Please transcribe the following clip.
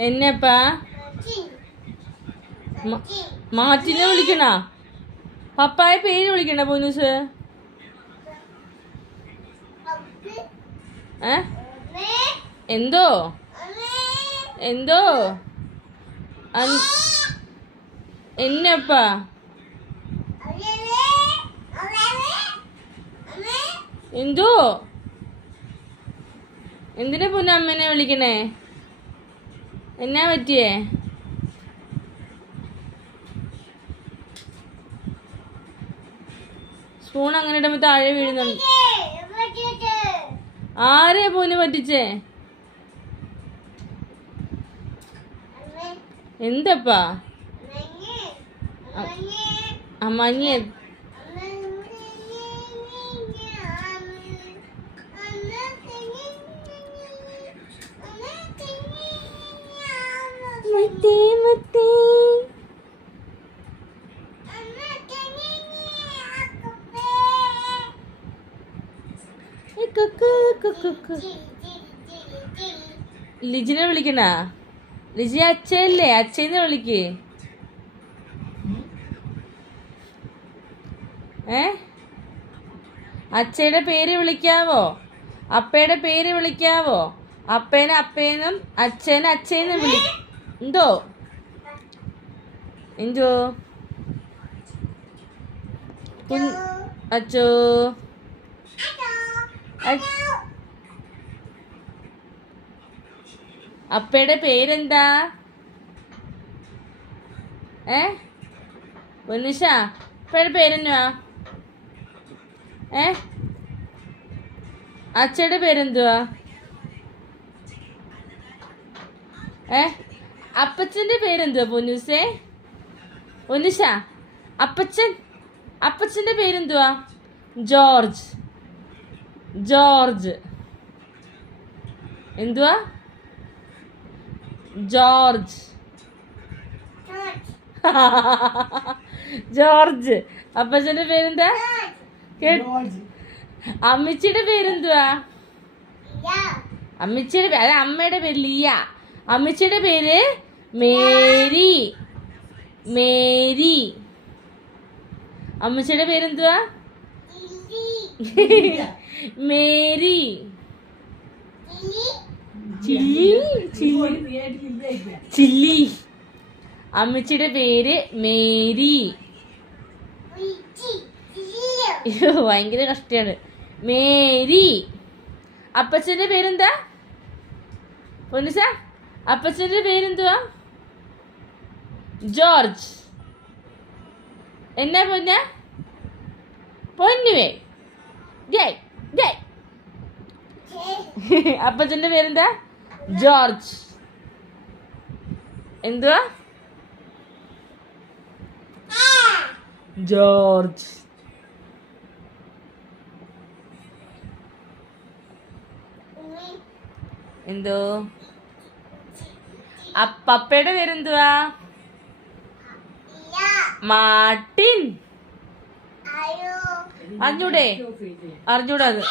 എന്നപ്പാ മാറ്റിനെ വിളിക്കണ പപ്പായ പേര് വിളിക്കണ പോനൂസ് എന്തോ എന്തോ എന്നപ്പാ എന്തോ എന്തിനാ പൊന്നു അമ്മേനെ വിളിക്കണേ എന്നാ പറ്റിയേ സ്പൂൺ അങ്ങനെ ഇടുമ്പോ താഴെ വീഴുന്നുണ്ട് ആരെയാ പൊന്നു പറ്റിച്ചേ എന്തപ്പാ അമ്മഞ്ഞേ ലിജിനെ വിളിക്കണ ലിജി അച്ഛയല്ലേ അച്ഛന്ന് വിളിക്ക് അച്ഛയുടെ പേര് വിളിക്കാവോ അപ്പയുടെ പേര് വിളിക്കാവോ അപ്പേനെ അപ്പേന്നും അച്ഛനെ അച്ഛന്ന് വിളി എന്തോ എന്തോ അച്ചോ അപ്പയുടെ പേരെന്താ പൊന്നുഷ അപ്പയുടെ പേരെന്തുവാ അച്ഛയുടെ പേരെന്തുവാ അപ്പച്ചന്റെ പേരെന്തുവാ പൊന്നൂസേ പൊന്നുഷ അപ്പച്ചന്റെ പേരെന്തുവാ ജോർജ് ജോർജ് എന്തുവാ ജോർജ് ജോർജ് അപ്പച്ചന്റെ പേരെന്താ അമ്മച്ചിയുടെ പേരെന്തുവാ അമ്മച്ചിയുടെ പേര് അമ്മയുടെ പേര് ലിയ അമ്മച്ചിയുടെ പേര് മേരി മേരി അമ്മച്ചിയുടെ പേരെന്തുവാ മേരി ചില്ലി ചില്ലി അമ്മച്ചിയുടെ പേര് മേരി ഭയങ്കര കഷ്ടാണ് മേരി അപ്പച്ചന്റെ പേരെന്താ പൊന്നുസ അപ്പച്ചന്റെ പേരെന്തുവാ ജോർജ് എന്നാ പൊന്ന പൊന്നുവേ ജയ് ജയ് അപ്പച്ചന്റെ പേരെന്താ ജോർജ് എന്തുവാ ജോർജ് എന്തോ പപ്പയുടെ പേരെന്തുവാ മാർട്ടിൻ അറിഞ്ഞൂടെ അറിഞ്ഞൂടാ അത്